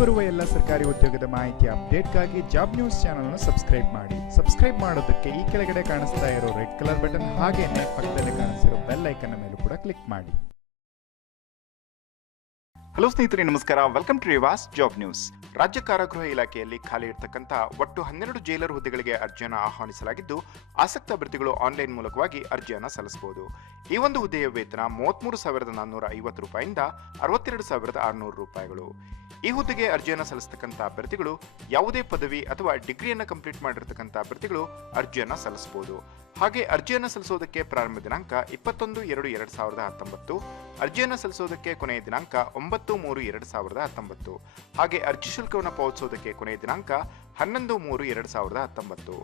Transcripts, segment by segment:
ಬರುವ ಎಲ್ಲ ಸರ್ಕಾರಿ ಉದ್ಯೋಗದ ಮಾಹಿತಿ ಅಪ್ಡೇಟ್ಗಾಗಿ ಜಾಬ್ ನ್ಯೂಸ್ ಚಾನಲ್ ಅನ್ನು ಸಬ್ಸ್ಕ್ರೈಬ್ ಮಾಡಿ. ಸಬ್ಸ್ಕ್ರೈಬ್ ಮಾಡೋದಕ್ಕೆ ಈ ಕೆಳಗಡೆ ಕಾಣಿಸ್ತಾ ಇರೋ ರೆಡ್ ಕಲರ್ ಬಟನ್ ಹಾಗೇನೆ ಪಕ್ಕದಲ್ಲಿ ಕಾಣಿಸಿರೋ ಬೆಲ್ ಐಕನ್ ಮೇಲೂ ಕೂಡ ಕ್ಲಿಕ್ ಮಾಡಿ. ಹಲೋ ಸ್ನೇಹಿತರೆ, ನಮಸ್ಕಾರ. ವೆಲ್ಕಮ್ ಟು ರಿವಾಸ್ ಜಾಬ್ ನ್ಯೂಸ್ ರಾಜ್ಯ ಕಾರಾಗೃಹ ಇಲಾಖೆಯಲ್ಲಿ ಖಾಲಿ ಇರತಕ್ಕಂಥ ಒಟ್ಟು ಹನ್ನೆರಡು ಜೈಲರ್ ಹುದ್ದೆಗಳಿಗೆ ಅರ್ಜಿಯನ್ನು ಆಹ್ವಾನಿಸಲಾಗಿದ್ದು, ಆಸಕ್ತ ಅಭ್ಯರ್ಥಿಗಳು ಆನ್ಲೈನ್ ಮೂಲಕವಾಗಿ ಅರ್ಜಿಯನ್ನು ಸಲ್ಲಿಸಬಹುದು. ಈ ಒಂದು ಹುದ್ದೆಯ ವೇತನ ಮೂವತ್ಮೂರು ಸಾವಿರದ ನಾನ್ನೂರ ಐವತ್ತು ರೂಪಾಯಿಂದ ಅರವತ್ತೆರಡು ಸಾವಿರದ ಆರುನೂರು ರೂಪಾಯಿಗಳು. ಈ ಹುದ್ದೆಗೆ ಅರ್ಜಿಯನ್ನು ಸಲ್ಲಿಸತಕ್ಕಂಥ ಅಭ್ಯರ್ಥಿಗಳು ಯಾವುದೇ ಪದವಿ ಅಥವಾ ಡಿಗ್ರಿಯನ್ನು ಕಂಪ್ಲೀಟ್ ಮಾಡಿರತಕ್ಕಂಥ ಅಭ್ಯರ್ಥಿಗಳು ಅರ್ಜಿಯನ್ನು ಸಲ್ಲಿಸಬಹುದು. ಹಾಗೆ ಅರ್ಜಿಯನ್ನು ಸಲ್ಲಿಸೋದಕ್ಕೆ ಪ್ರಾರಂಭ ದಿನಾಂಕ ಇಪ್ಪತ್ತೊಂದು ಎರಡು ಎರಡು ಸಾವಿರದ ಹತ್ತೊಂಬತ್ತು, ಅರ್ಜಿಯನ್ನು ಸಲ್ಲಿಸೋದಕ್ಕೆ ಕೊನೆಯ ದಿನಾಂಕ ಒಂಬತ್ತು ಮೂರು ಎರಡು ಸಾವಿರದ ಹತ್ತೊಂಬತ್ತು, ಹಾಗೆ ಅರ್ಜಿ ಶುಲ್ಕವನ್ನು ಪಾವತಿಸೋದಕ್ಕೆ ಕೊನೆಯ ದಿನಾಂಕ ಹನ್ನೊಂದು ಮೂರು ಎರಡು ಸಾವಿರದ ಹತ್ತೊಂಬತ್ತು.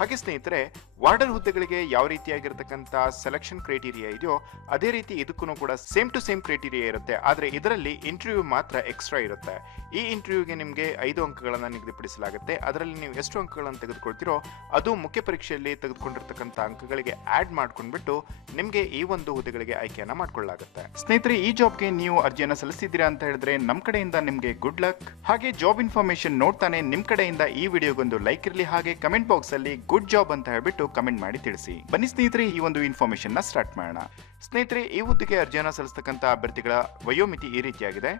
ಹಾಗೆ ಸ್ನೇಹಿತರೆ ವಾರ್ಡರ್ ಹುದ್ದೆಗಳಿಗೆ ಯಾವ ರೀತಿಯಾಗಿರ್ತಕ್ಕಂಥ ಸೆಲೆಕ್ಷನ್ ಕ್ರೈಟೀರಿಯಾ ಇದೆಯೋ, ಅದೇ ರೀತಿ ಇದಕ್ಕೂ ಕೂಡ ಸೇಮ್ ಟು ಸೇಮ್ ಕ್ರೈಟೀರಿಯಾ ಇರುತ್ತೆ. ಆದರೆ ಇದರಲ್ಲಿ ಇಂಟರ್ವ್ಯೂ ಮಾತ್ರ ಎಕ್ಸ್ಟ್ರಾ ಇರುತ್ತೆ. ಈ ಇಂಟರ್ವ್ಯೂಗೆ ನಿಮಗೆ ಐದು ಅಂಕಗಳನ್ನು ನಿಗದಿಪಡಿಸಲಾಗುತ್ತೆ. ಅದರಲ್ಲಿ ನೀವು ಎಷ್ಟು ಅಂಕಗಳನ್ನು ತೆಗೆದುಕೊಳ್ತೀರೋ, ಅದು ಮುಖ್ಯ ಪರೀಕ್ಷೆಯಲ್ಲಿ ತೆಗೆದುಕೊಂಡಿರ್ತಕ್ಕಂಥ ಅಂಕಗಳಿಗೆ ಆಡ್ ಮಾಡ್ಕೊಂಡ್ಬಿಟ್ಟು ನಿಮಗೆ ಈ ಒಂದು ಹುದ್ದೆಗಳಿಗೆ ಆಯ್ಕೆಯನ್ನು ಮಾಡ್ಕೊಳ್ಳಾಗುತ್ತೆ ಸ್ನೇಹಿತರೆ, ಈ ಜಾಬ್ಗೆ ನೀವು ಅರ್ಜಿಯನ್ನು ಸಲ್ಲಿಸಿದ್ದೀರಾ ಅಂತ ಹೇಳಿದ್ರೆ ನಮ್ಮ ಕಡೆಯಿಂದ ನಿಮಗೆ ಗುಡ್ ಲಕ್ ಹಾಗೆ ಜಾಬ್ ಇನ್ಫಾರ್ಮೇಶನ್ ನೋಡ್ತಾನೆ ನಿಮ್ಮ ಕಡೆಯಿಂದ ಈ ವಿಡಿಯೋಗೊಂದು ಲೈಕ್ ಇರಲಿ. ಹಾಗೆ ಕಮೆಂಟ್ ಬಾಕ್ಸ್ ಅಲ್ಲಿ ಗುಡ್ ಜಾಬ್ ಅಂತ ಹೇಳ್ಬಿಟ್ಟು ಕಮೆಂಟ್ ಮಾಡಿ ತಿಳಿಸಿ. ಬನ್ನಿ ಸ್ನೇಹಿತರೆ, ಈ ಒಂದು ಇನ್ಫಾರ್ಮೇಶನ್ನ ಸ್ಟಾರ್ಟ್ ಮಾಡೋಣ. ಸ್ನೇಹಿತರೆ, ಈ ಹುದ್ದೆಗೆ ಅರ್ಜಿಯನ್ನು ಸಲ್ಲಿಸತಕ್ಕಂಥ ಅಭ್ಯರ್ಥಿಗಳ ವಯೋಮಿತಿ ಈ ರೀತಿಯಾಗಿದೆ.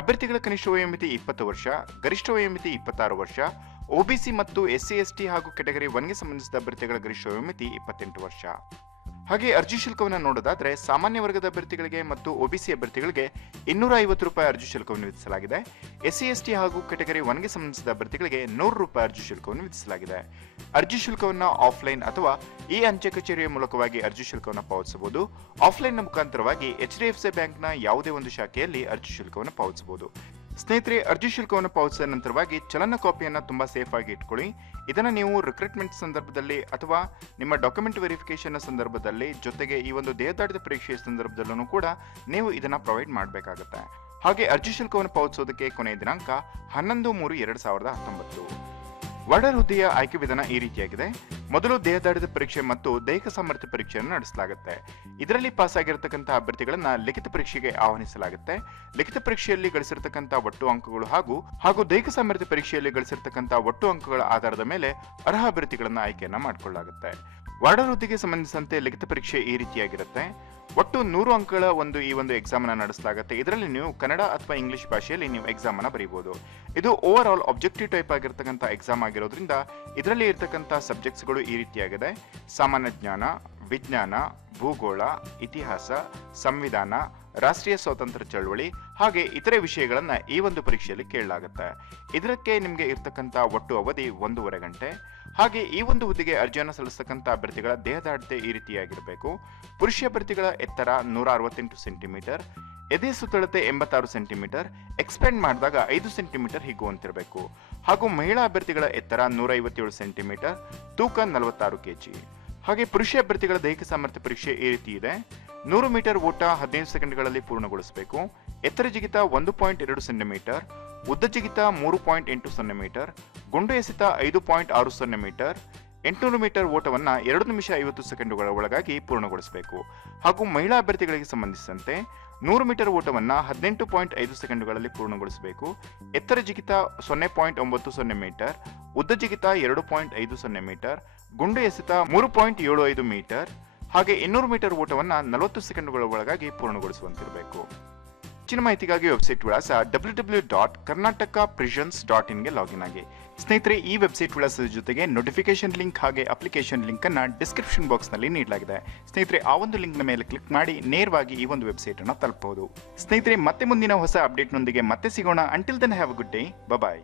ಅಭ್ಯರ್ಥಿಗಳ ಕನಿಷ್ಠ ವಯೋಮಿತಿ ಇಪ್ಪತ್ತು ವರ್ಷ, ಗರಿಷ್ಠ ವಯೋಮಿತಿ ಇಪ್ಪತ್ತಾರು ವರ್ಷ ಒಬಿಸಿ ಮತ್ತು ಎಸ್ ಸಿ ಎಸ್ ಟಿ ಹಾಗೂ ಕೆಟಗರಿ ಒನ್ಗೆ ಸಂಬಂಧಿಸಿದ ಅಭ್ಯರ್ಥಿಗಳ ಗರಿಷ್ಠ ವಯೋಮಿತಿ ಇಪ್ಪತ್ತೆಂಟು ವರ್ಷ. ಹಾಗೆ ಅರ್ಜಿ ಶುಲ್ಕವನ್ನು ನೋಡೋದಾದ್ರೆ ಸಾಮಾನ್ಯ ವರ್ಗದ ಅಭ್ಯರ್ಥಿಗಳಿಗೆ ಮತ್ತು ಒಬಿಸಿ ಅಭ್ಯರ್ಥಿಗಳಿಗೆ ಇನ್ನೂರ ಐವತ್ತು ರೂಪಾಯಿ ಅರ್ಜಿ ಶುಲ್ಕವನ್ನು ವಿಧಿಸಲಾಗಿದೆ. ಎಸ್ ಸಿ ಎಸ್ ಟಿ ಹಾಗೂ ಕೆಟಗರಿ ಒನ್ಗೆ ಸಂಬಂಧಿಸಿದ ಅಭ್ಯರ್ಥಿಗಳಿಗೆ ನೂರು ರೂಪಾಯಿ ಅರ್ಜಿ ಶುಲ್ಕವನ್ನು ವಿಧಿಸಲಾಗಿದೆ. ಅರ್ಜಿ ಶುಲ್ಕವನ್ನು ಆಫ್ಲೈನ್ ಅಥವಾ ಇ ಅಂಚೆ ಕಚೇರಿಯ ಮೂಲಕವಾಗಿ ಅರ್ಜಿ ಶುಲ್ಕವನ್ನು ಪಾವತಿಸಬಹುದು. ಆಫ್ಲೈನ್ನ ಮುಖಾಂತರವಾಗಿ ಎಚ್ ಡಿ ಎಫ್ ಸಿ ಬ್ಯಾಂಕ್ನ ಯಾವುದೇ ಒಂದು ಶಾಖೆಯಲ್ಲಿ ಅರ್ಜಿ ಶುಲ್ಕವನ್ನು ಪಾವತಿಸಬಹುದು. ಸ್ನೇಹಿತರೆ, ಅರ್ಜಿ ಶುಲ್ಕವನ್ನು ಪಾವತಿಸಿದ ನಂತರವಾಗಿ ಚಲನ ಕಾಪಿಯನ್ನು ತುಂಬ ಸೇಫ್ ಆಗಿ ಇಟ್ಕೊಳ್ಳಿ. ಇದನ್ನು ನೀವು ರಿಕ್ರೂಟ್ಮೆಂಟ್ ಸಂದರ್ಭದಲ್ಲಿ ಅಥವಾ ನಿಮ್ಮ ಡಾಕ್ಯುಮೆಂಟ್ ವೆರಿಫಿಕೇಶನ್ ಸಂದರ್ಭದಲ್ಲಿ ಜೊತೆಗೆ ಈ ಒಂದು ದೇಹದಾಡಿದ ಪರೀಕ್ಷೆಯ ಸಂದರ್ಭದಲ್ಲೂ ಕೂಡ ನೀವು ಇದನ್ನು ಪ್ರೊವೈಡ್ ಮಾಡಬೇಕಾಗುತ್ತೆ. ಹಾಗೆ ಅರ್ಜಿ ಶುಲ್ಕವನ್ನು ಪಾವತಿಸೋದಕ್ಕೆ ಕೊನೆಯ ದಿನಾಂಕ ಹನ್ನೊಂದು ಮೂರು ಎರಡು ಸಾವಿರದ ಹತ್ತೊಂಬತ್ತು. ವರ್ಡರ್ ಹುದ್ದೆಯ ಆಯ್ಕೆ ವಿಧಾನ ಈ ರೀತಿಯಾಗಿದೆ. ಮೊದಲು ದೇಹದಾಡಿದ ಪರೀಕ್ಷೆ ಮತ್ತು ದೈಹಿಕ ಸಾಮರ್ಥ್ಯ ಪರೀಕ್ಷೆಯನ್ನು ನಡೆಸಲಾಗುತ್ತೆ. ಇದರಲ್ಲಿ ಪಾಸ್ ಆಗಿರತಕ್ಕಂಥ ಅಭ್ಯರ್ಥಿಗಳನ್ನ ಲಿಖಿತ ಪರೀಕ್ಷೆಗೆ ಆಹ್ವಾನಿಸಲಾಗುತ್ತೆ. ಲಿಖಿತ ಪರೀಕ್ಷೆಯಲ್ಲಿ ಗಳಿಸಿರ್ತಕ್ಕಂಥ ಒಟ್ಟು ಅಂಕಗಳು ಹಾಗೂ ಹಾಗೂ ದೈಹಿಕ ಸಾಮರ್ಥ್ಯ ಪರೀಕ್ಷೆಯಲ್ಲಿ ಗಳಿಸಿರ್ತಕ್ಕಂಥ ಒಟ್ಟು ಅಂಕಗಳ ಆಧಾರದ ಮೇಲೆ ಅರ್ಹ ಅಭ್ಯರ್ಥಿಗಳನ್ನ ಆಯ್ಕೆಯನ್ನ ಮಾಡಿಕೊಳ್ಳಲಾಗುತ್ತೆ. ವಾರ್ಡರ್ ವೃತ್ತಿಗೆ ಸಂಬಂಧಿಸಿದಂತೆ ಲಿಖಿತ ಪರೀಕ್ಷೆ ಈ ರೀತಿಯಾಗಿರುತ್ತೆ. ಒಟ್ಟು ನೂರು ಅಂಕಗಳ ಒಂದು ಈ ಒಂದು ಎಕ್ಸಾಮ್ ಅನ್ನ ನಡೆಸಲಾಗುತ್ತೆ. ಇದರಲ್ಲಿ ನೀವು ಕನ್ನಡ ಅಥವಾ ಇಂಗ್ಲಿಷ್ ಭಾಷೆಯಲ್ಲಿ ನೀವು ಎಕ್ಸಾಮ್ ಅನ್ನ ಬರೀಬಹುದು ಇದು ಓವರ್ ಆಲ್ ಆಬ್ಜೆಕ್ಟಿವ್ ಟೈಪ್ ಆಗಿರ್ತಕ್ಕಂಥ ಎಕ್ಸಾಮ್ ಆಗಿರೋದ್ರಿಂದ ಇದರಲ್ಲಿ ಇರ್ತಕ್ಕಂಥ ಸಬ್ಜೆಕ್ಟ್ಸ್ಗಳು ಈ ರೀತಿಯಾಗಿದೆ. ಸಾಮಾನ್ಯ ಜ್ಞಾನ, ವಿಜ್ಞಾನ, ಭೂಗೋಳ, ಇತಿಹಾಸ, ಸಂವಿಧಾನ, ರಾಷ್ಟ್ರೀಯ ಸ್ವಾತಂತ್ರ್ಯ ಚಳವಳಿ, ಹಾಗೆ ಇತರೆ ವಿಷಯಗಳನ್ನು ಈ ಒಂದು ಪರೀಕ್ಷೆಯಲ್ಲಿ ಕೇಳಲಾಗುತ್ತೆ. ಇದಕ್ಕೆ ನಿಮಗೆ ಇರ್ತಕ್ಕಂಥ ಒಟ್ಟು ಅವಧಿ ಒಂದೂವರೆ ಗಂಟೆ. ಹಾಗೆ ಈ ಒಂದು ಹುದ್ದೆಗೆ ಅರ್ಜಿಯನ್ನು ಸಲ್ಲಿಸತಕ್ಕಂಥ ಅಭ್ಯರ್ಥಿಗಳ ದೇಹದಾಢ್ಯತೆ ಈ ರೀತಿಯಾಗಿರಬೇಕು. ಪುರುಷ ಅಭ್ಯರ್ಥಿಗಳ ಎತ್ತರ ನೂರ ಅರವತ್ತೆಂಟು ಸೆಂಟಿಮೀಟರ್, ಎದೆ ಸುತ್ತಳತೆ ಎಂಬತ್ತಾರು ಸೆಂಟಿಮೀಟರ್, ಎಕ್ಸ್ಪೆಂಡ್ ಮಾಡಿದಾಗ ಐದು ಸೆಂಟಿಮೀಟರ್ ಹಿಗ್ಗುವಂತಿರಬೇಕು. ಹಾಗೂ ಮಹಿಳಾ ಅಭ್ಯರ್ಥಿಗಳ ಎತ್ತರ ನೂರ ಐವತ್ತೇಳು ಸೆಂಟಿಮೀಟರ್, ತೂಕ ನಲವತ್ತಾರು ಕೆಜಿ. ಹಾಗೆ ಪುರುಷ ಅಭ್ಯರ್ಥಿಗಳ ದೈಹಿಕ ಸಾಮರ್ಥ್ಯ ಪರೀಕ್ಷೆ ಈ ರೀತಿ ಇದೆ. ನೂರು ಮೀಟರ್ ಓಟ ಹದಿನೈದು ಸೆಕೆಂಡ್ಗಳಲ್ಲಿ ಪೂರ್ಣಗೊಳಿಸಬೇಕು. ಎತ್ತರ ಜಿಗಿತ ಒಂದು ಪಾಯಿಂಟ್ ಎರಡು ಸೆಂಟಿಮೀಟರ್ ಉದ್ದ ಜಿಗಿತ ಮೂರು ಪಾಯಿಂಟ್ ಎಂಟು ಸೊನ್ನೆ ಮೀಟರ್ ಗುಂಡು ಎಸೆತ ಐದು ಪಾಯಿಂಟ್ ಆರು ಸೊನ್ನೆ ಮೀಟರ್, ಎಂಟುನೂರು ಮೀಟರ್ ಓಟವನ್ನು ಎರಡು ನಿಮಿಷ ಐವತ್ತು ಸೆಕೆಂಡುಗಳ ಒಳಗಾಗಿ ಪೂರ್ಣಗೊಳಿಸಬೇಕು. ಹಾಗೂ ಮಹಿಳಾ ಅಭ್ಯರ್ಥಿಗಳಿಗೆ ಸಂಬಂಧಿಸಿದಂತೆ ನೂರು ಮೀಟರ್ ಓಟವನ್ನು ಹದಿನೆಂಟು ಪಾಯಿಂಟ್ ಐದು ಸೆಕೆಂಡುಗಳಲ್ಲಿ ಪೂರ್ಣಗೊಳಿಸಬೇಕು. ಎತ್ತರ ಜಿಗಿತ ಸೊನ್ನೆ ಪಾಯಿಂಟ್ ಒಂಬತ್ತು ಸೊನ್ನೆ ಮೀಟರ್ ಉದ್ದ ಜಿಗಿತ ಎರಡು ಪಾಯಿಂಟ್ ಐದು ಸೊನ್ನೆ ಮೀಟರ್ ಗುಂಡು ಎಸೆತ ಮೂರು ಪಾಯಿಂಟ್ ಏಳು ಐದು ಮೀಟರ್, ಹಾಗೆ ಇನ್ನೂರು ಮೀಟರ್ ಓಟವನ್ನು ನಲವತ್ತು ಸೆಕೆಂಡುಗಳ ಒಳಗಾಗಿ ಪೂರ್ಣಗೊಳಿಸುವಂತಿರಬೇಕು. ಹೆಚ್ಚಿನ ಮಾಹಿತಿಗಾಗಿ ವೆಬ್ಸೈಟ್ ವಿಳಾಸ W W dot Karnataka prisons dot ಇನ್ಗೆ login ಆಗಿ. ಸ್ನೇಹಿತರೆ, ಈ ವೆಬ್ಸೈಟ್ ವಿಳಾಸದ ಜೊತೆಗೆ ನೋಟಿಫಿಕೇಶನ್ ಲಿಂಕ್ ಹಾಗೆ ಅಪ್ಲಿಕೇಶನ್ ಲಿಂಕ್ ಅನ್ನು ಡಿಸ್ಕ್ರಿಪ್ಷನ್ ಬಾಕ್ಸ್ನಲ್ಲಿ ನೀಡಲಾಗಿದೆ. ಸ್ನೇಹಿತರೆ, ಆ ಒಂದು ಲಿಂಕ್ನ ಮೇಲೆ ಕ್ಲಿಕ್ ಮಾಡಿ ನೇರವಾಗಿ ಈ ಒಂದು ವೆಬ್ಸೈಟ್ ಅನ್ನು ತಲುಪಬಹುದು ಸ್ನೇಹಿತರೆ, ಮತ್ತೆ ಮುಂದಿನ ಹೊಸ ಅಪ್ಡೇಟ್ ನೊಂದಿಗೆ ಮತ್ತೆ ಸಿಗೋಣ. Until then have a good day bye